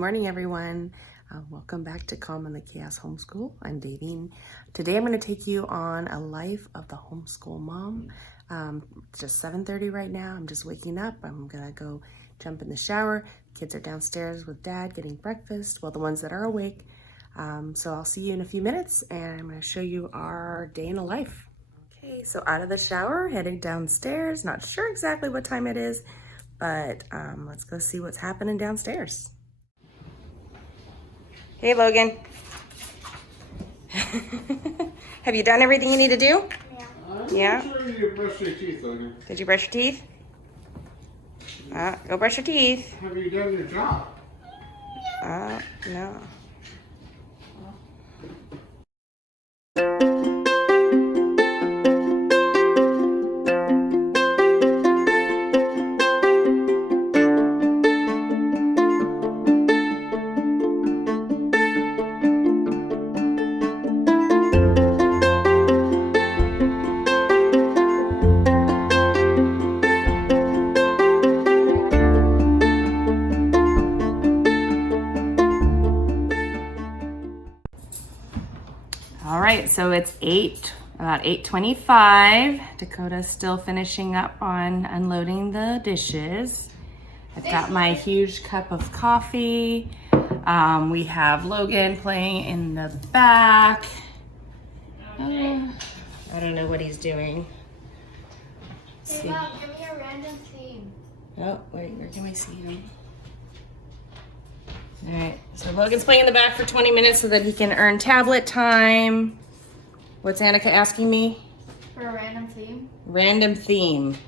morning, everyone. Welcome back to Calm in the Chaos Homeschool. I'm Davine. Today I'm going to take you on a life of the homeschool mom. It's just 7:30 right now. I'm just waking up. I'm going to go jump in the shower. Kids are downstairs with Dad getting breakfast, well, the ones that are awake. So I'll see you in a few minutes, and I'm going to show you our day in a life. Okay, so out of the shower, heading downstairs. Not sure exactly what time it is, but let's go see what's happening downstairs. Hey, Logan. Have you done everything you need to do? Yeah. I'm sure you brushed your teeth, Logan. Did you brush your teeth? Go brush your teeth. Have you done your job? No. All right, so it's about 8:25. Dakota's still finishing up on unloading the dishes. I've got my huge cup of coffee. We have Logan playing in the back. I don't know what he's doing. Hey, Mom, give me a random theme. Oh, wait, where can we see him? All right, so Logan's playing in the back for 20 minutes so that he can earn tablet time. What's Annika asking me? For a random theme? Random theme.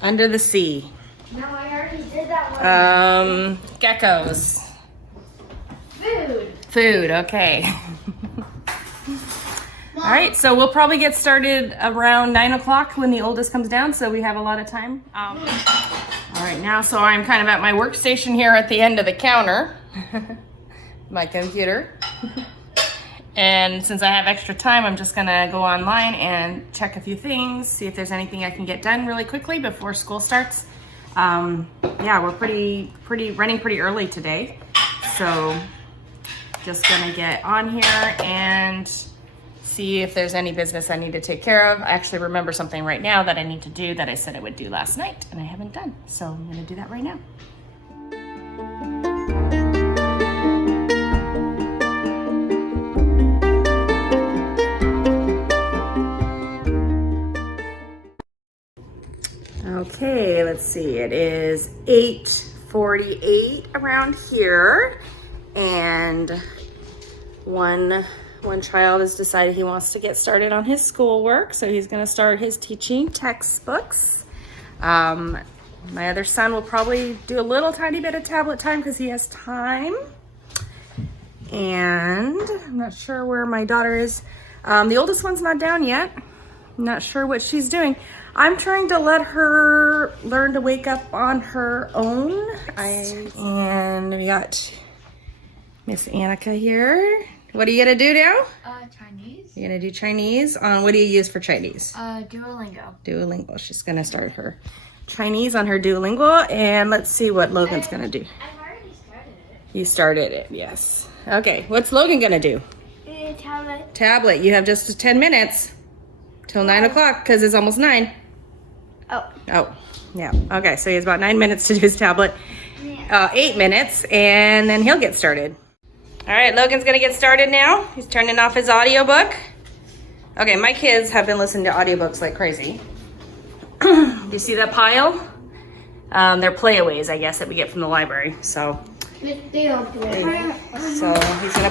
Under the sea. No, I already did that one. Geckos. Food. Food, okay. All right, so we'll probably get started around 9 o'clock when the oldest comes down, so we have a lot of time. All right, now, so I'm kind of at my workstation here at the end of the counter. My computer. And since I have extra time, I'm just gonna go online and check a few things, see if there's anything I can get done really quickly before school starts. Yeah, we're running pretty early today. So just gonna get on here and see if there's any business I need to take care of. I actually remember something right now that I need to do that I said I would do last night and I haven't done. So I'm gonna do that right now. Okay, let's see. It is 8:48 around here, and one child has decided he wants to get started on his schoolwork, so he's going to start his teaching textbooks. My other son will probably do a little tiny bit of tablet time because he has time, and I'm not sure where my daughter is. The oldest one's not down yet. I'm not sure what she's doing. I'm trying to let her learn to wake up on her own. And we got Miss Annika here. What are you gonna do now? Chinese. You're gonna do Chinese. What do you use for Chinese? Duolingo. Duolingo. She's gonna start her Chinese on her Duolingo, and let's see what Logan's gonna do. I've already started it. You started it, yes. Okay, what's Logan gonna do? Tablet. Tablet. You have just 10 minutes till 9 o'clock because it's almost 9. Oh, yeah. Okay, so he has about 9 minutes to do his tablet. 8 minutes, and then he'll get started. All right, Logan's gonna get started now. He's turning off his audiobook. Okay, my kids have been listening to audiobooks like crazy. Do you see that pile? They're playaways, I guess, that we get from the library. So he's gonna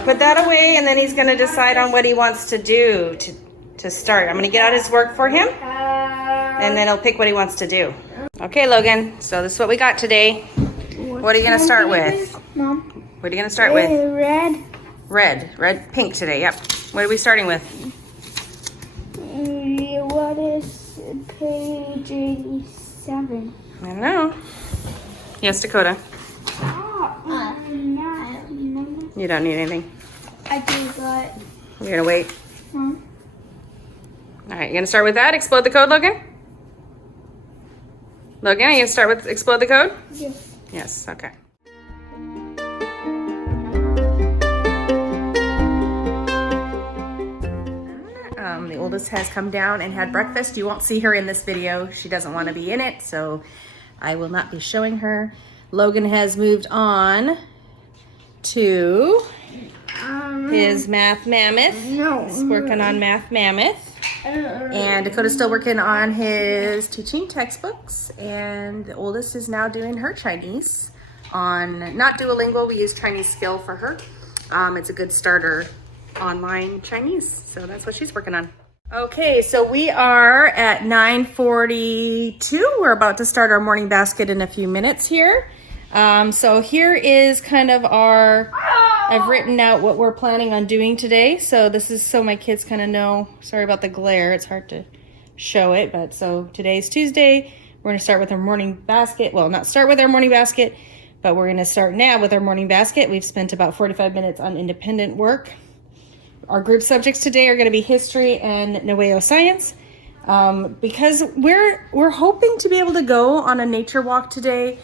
put that away, and then he's gonna decide on what he wants to do to start. I'm gonna get out his work for him, and then he'll pick what he wants to do. Okay, Logan, so this is what we got today. What are you gonna start with? Mom. What are you gonna start with? Red. Pink today, yep. What are we starting with? What is page 87? I don't know. Yes, Dakota. You don't need anything. I do, but... You're gonna wait? Mom. All right, you gonna start with that? Explode the code, Logan? Logan, are you gonna start with explode the code? Yes. Yes, okay. oldest has come down and had breakfast. You won't see her in this video. She doesn't want to be in it, so I will not be showing her. Logan has moved on to his Math Mammoth. He's working on Math Mammoth. And Dakota's still working on his teaching textbooks. And the oldest is now doing her Chinese on, not Duolingo, we use Chinese Skill for her. It's a good starter online Chinese. So that's what she's working on. Okay, so we are at 9:42. We're about to start our morning basket in a few minutes here. So here is kind of I've written out what we're planning on doing today. So this is so my kids kind of know. Sorry about the glare. It's hard to show it. But so today's Tuesday. We're going to start with our morning basket. Well, not start with our morning basket, but we're going to start now with our morning basket. We've spent about 45 minutes on independent work. Our group subjects today are going to be history and Nueo science. Because we're hoping to be able to go on a nature walk today.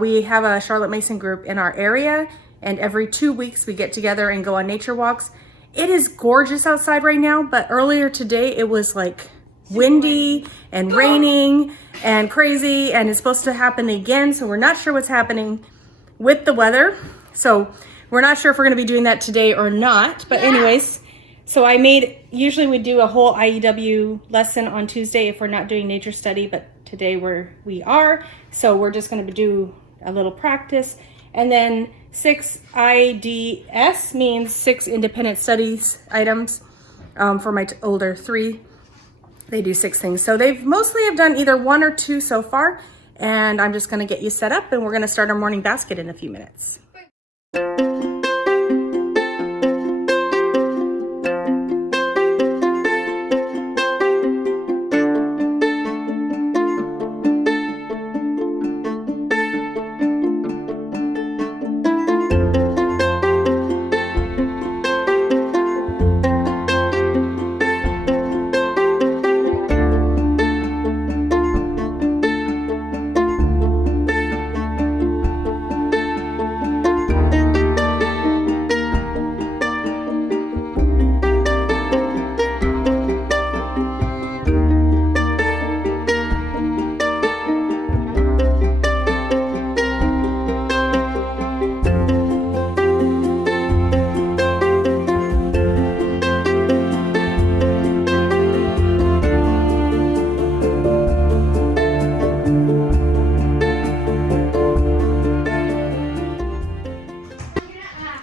We have a Charlotte Mason group in our area, and every 2 weeks we get together and go on nature walks. It is gorgeous outside right now, but earlier today it was like windy and raining and crazy, and it's supposed to happen again, so we're not sure what's happening with the weather. So we're not sure if we're going to be doing that today or not, but anyways, so usually we do a whole IEW lesson on Tuesday if we're not doing nature study, but today we are. So we're just going to do a little practice. And then 6 IDS means 6 independent studies items. For my older 3, they do 6 things. So they've mostly have done either 1 or 2 so far. And I'm just going to get you set up and we're going to start our morning basket in a few minutes.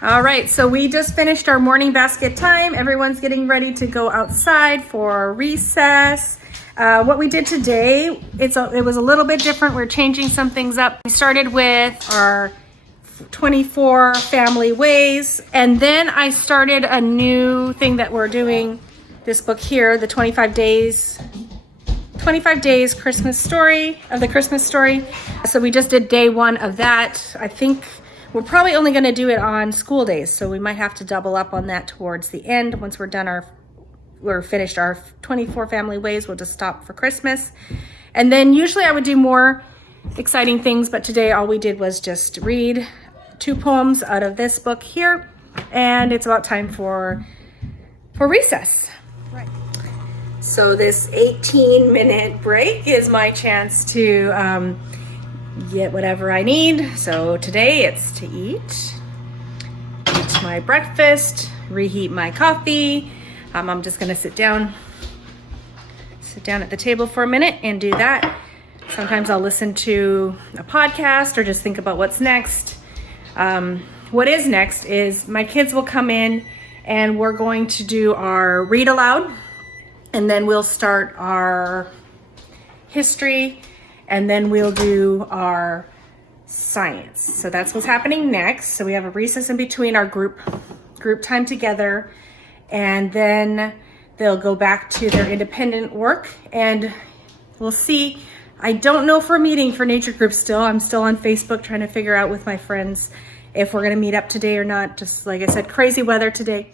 All right, so we just finished our morning basket time. Everyone's getting ready to go outside for recess. What we did today, it was a little bit different. We're changing some things up. We started with our 24 family ways, and then I started a new thing that we're doing, this book here, the 25 days Christmas story, of the Christmas story. So we just did day 1 of that. I think we're probably only going to do it on school days, so we might have to double up on that towards the end. Once we're finished our 24 family ways, we'll just stop for Christmas. And then usually I would do more exciting things, but today all we did was just read 2 poems out of this book here, and it's about time for recess. Right. So this 18-minute break is my chance to get whatever I need. So today it's to eat my breakfast, reheat my coffee. I'm just gonna sit down at the table for a minute and do that. Sometimes I'll listen to a podcast or just think about what's next. What is next is my kids will come in and we're going to do our read aloud, and then we'll start our history, and then we'll do our science. So that's what's happening next. So we have a recess in between our group time together, and then they'll go back to their independent work, and we'll see. I don't know if we're meeting for nature group still. I'm still on Facebook trying to figure out with my friends if we're gonna meet up today or not. Just like I said, crazy weather today.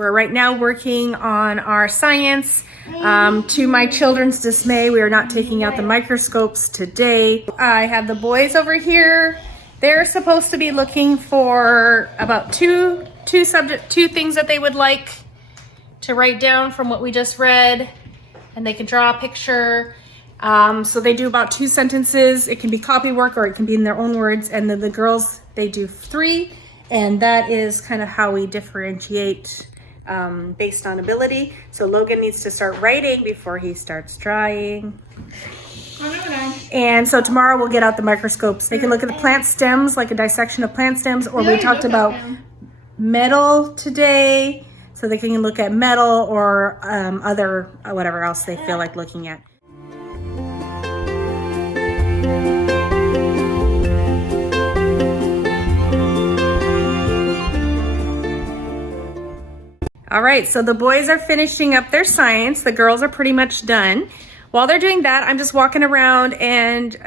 we're right now working on our science. To my children's dismay, we are not taking out the microscopes today. I have the boys over here. They're supposed to be looking for about two things that they would like to write down from what we just read, and they can draw a picture. So they do about 2 sentences. It can be copy work or it can be in their own words. And then the girls, they do 3. And that is kind of how we differentiate based on ability. So Logan needs to start writing before he starts drawing. And so tomorrow we'll get out the microscopes. They can look at the plant stems, like a dissection of plant stems, or we talked about metal today. So they can look at metal or other, whatever else they feel like looking at. All right, so the boys are finishing up their science. The girls are pretty much done. While they're doing that, I'm just walking around and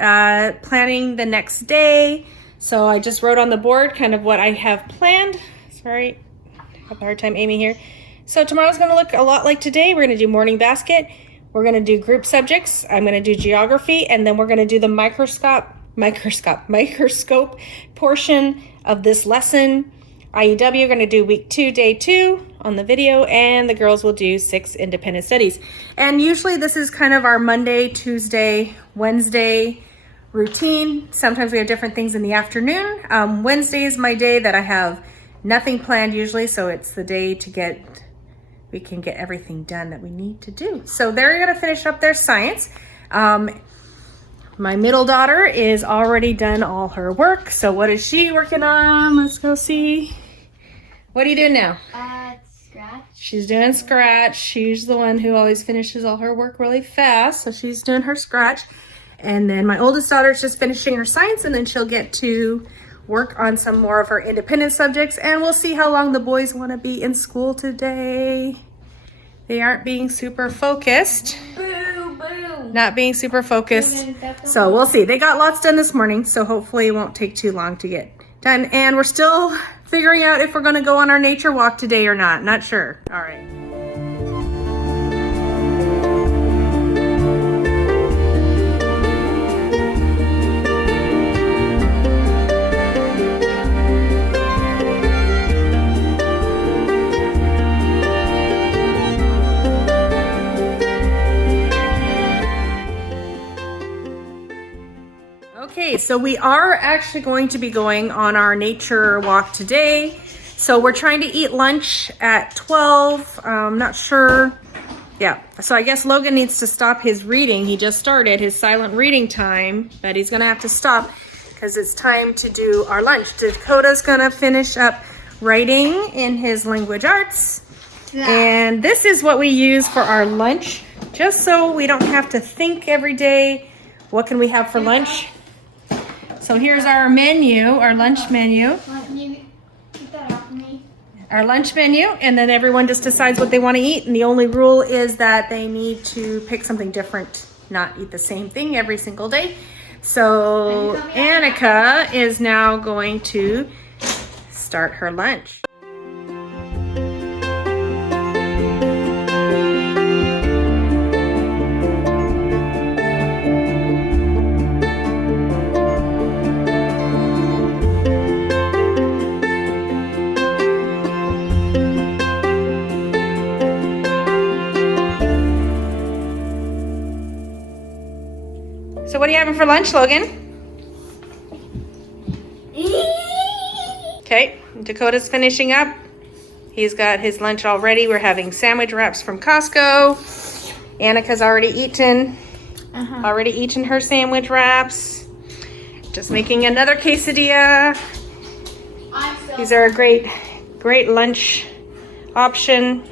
planning the next day. So I just wrote on the board kind of what I have planned. Sorry, I have a hard time aiming here. So tomorrow's gonna look a lot like today. We're gonna do morning basket. We're gonna do group subjects. I'm gonna do geography, and then we're gonna do the microscope portion of this lesson. IEW, we're gonna do week 2, day 2 on the video, and the girls will do 6 independent studies. And usually this is kind of our Monday, Tuesday, Wednesday routine. Sometimes we have different things in the afternoon. Wednesday is my day that I have nothing planned usually, so it's the day we can get everything done that we need to do. So they're gonna finish up their science. My middle daughter is already done all her work. So what is she working on? Let's go see. What are you doing now? Scratch. She's doing scratch. She's the one who always finishes all her work really fast. So she's doing her scratch. And then my oldest daughter is just finishing her science, and then she'll get to work on some more of her independent subjects. And we'll see how long the boys want to be in school today. They aren't being super focused. Boo, boo. Not being super focused. So we'll see. They got lots done this morning, so hopefully it won't take too long to get done. And we're still figuring out if we're going to go on our nature walk today or not. Not sure. All right. Okay, so we are actually going to be going on our nature walk today. So we're trying to eat lunch at 12. Not sure. Yeah, so I guess Logan needs to stop his reading. He just started his silent reading time, but he's gonna have to stop because it's time to do our lunch. Dakota's gonna finish up writing in his language arts. Yeah. And this is what we use for our lunch, just so we don't have to think every day, what can we have for lunch? So here's our menu, our lunch menu. Can you get that off of me? Our lunch menu, and then everyone just decides what they want to eat. And the only rule is that they need to pick something different, not eat the same thing every single day. So Annika is now going to start her lunch. So what are you having for lunch, Logan? Okay, Dakota's finishing up. He's got his lunch already. We're having sandwich wraps from Costco. Annika's already eaten. Already eaten her sandwich wraps. Just making another quesadilla. These are a great lunch option.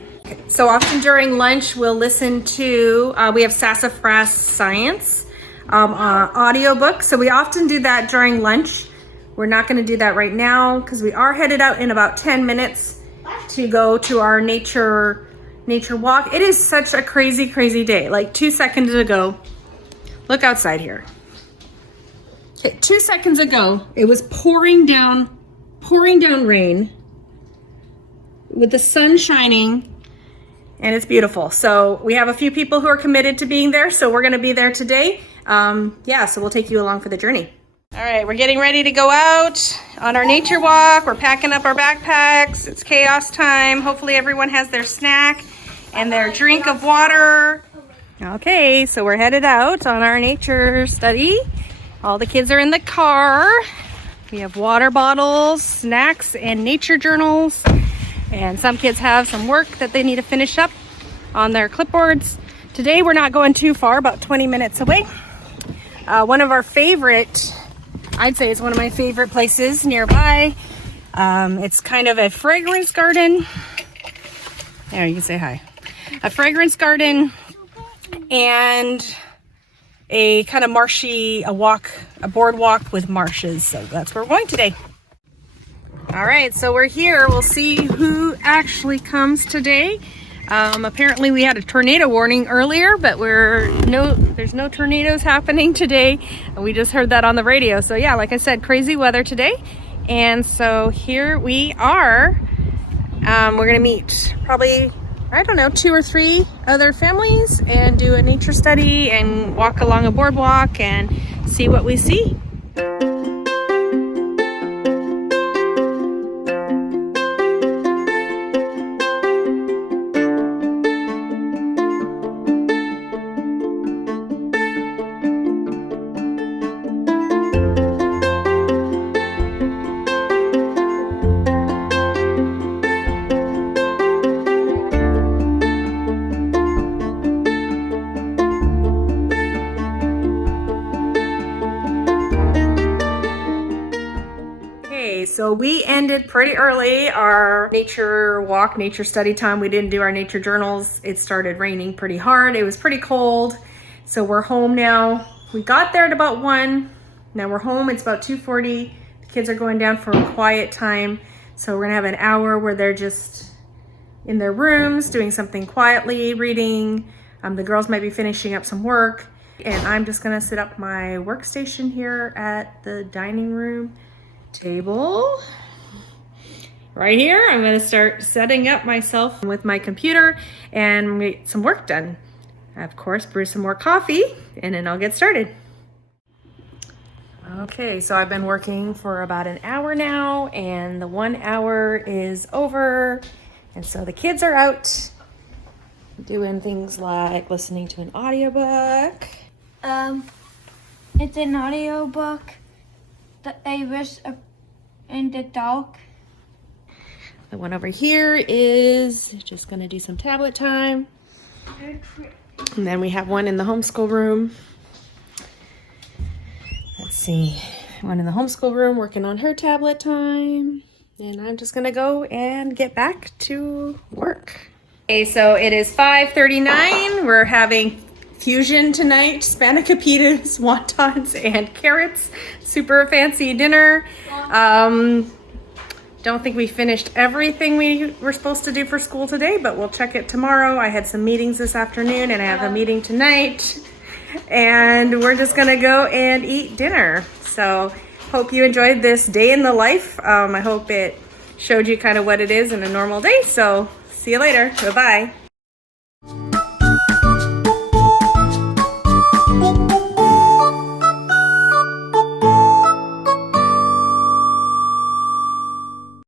So often during lunch, we'll listen to, we have Sassafras Science audiobook. So we often do that during lunch. We're not going to do that right now because we are headed out in about 10 minutes to go to our nature walk. It is such a crazy day. Like 2 seconds ago, look outside here. Okay, 2 seconds ago, it was pouring down rain. with the sun shining, and it's beautiful. So we have a few people who are committed to being there, so we're gonna be there today. Yeah, so we'll take you along for the journey. All right, we're getting ready to go out on our nature walk. We're packing up our backpacks. It's chaos time. Hopefully everyone has their snack and their drink of water. Okay, so we're headed out on our nature study. All the kids are in the car. We have water bottles, snacks, and nature journals. And some kids have some work that they need to finish up on their clipboards. Today we're not going too far, about 20 minutes away. One of our favorite, I'd say it's one of my favorite places nearby. It's kind of a fragrance garden. There, you can say hi. A fragrance garden and a kind of marshy, a boardwalk with marshes. So that's where we're going today. All right, so we're here. We'll see who actually comes today. Apparently we had a tornado warning earlier, but there's no tornadoes happening today. We just heard that on the radio. So yeah, like I said, crazy weather today. And so here we are. We're gonna meet probably, I don't know, 2 or 3 other families and do a nature study and walk along a boardwalk and see what we see. So we ended pretty early our nature walk, nature study time. We didn't do our nature journals. It started raining pretty hard. It was pretty cold. So we're home now. We got there at about 1. Now we're home. It's about 2:40. The kids are going down for a quiet time. So we're gonna have an hour where they're just in their rooms doing something quietly, reading. The girls might be finishing up some work. And I'm just gonna sit up my workstation here at the dining room table right here. I'm going to start setting up myself with my computer and get some work done. Of course, brew some more coffee and then I'll get started. Okay, so I've been working for about an hour now and the 1 hour is over. And so the kids are out doing things like listening to an audiobook. It's an audiobook that I wish in the dog. The one over here is just gonna do some tablet time. And then we have one in the homeschool room. Let's see, one in the homeschool room working on her tablet time. And I'm just gonna go and get back to work. Okay, so it is 5:39. We're having fusion tonight, spanakopita, wontons, and carrots. Super fancy dinner. Don't think we finished everything we were supposed to do for school today, but we'll check it tomorrow. I had some meetings this afternoon and I have a meeting tonight. And we're just gonna go and eat dinner. So hope you enjoyed this day in the life. I hope it showed you kind of what it is in a normal day. So see you later, bye-bye.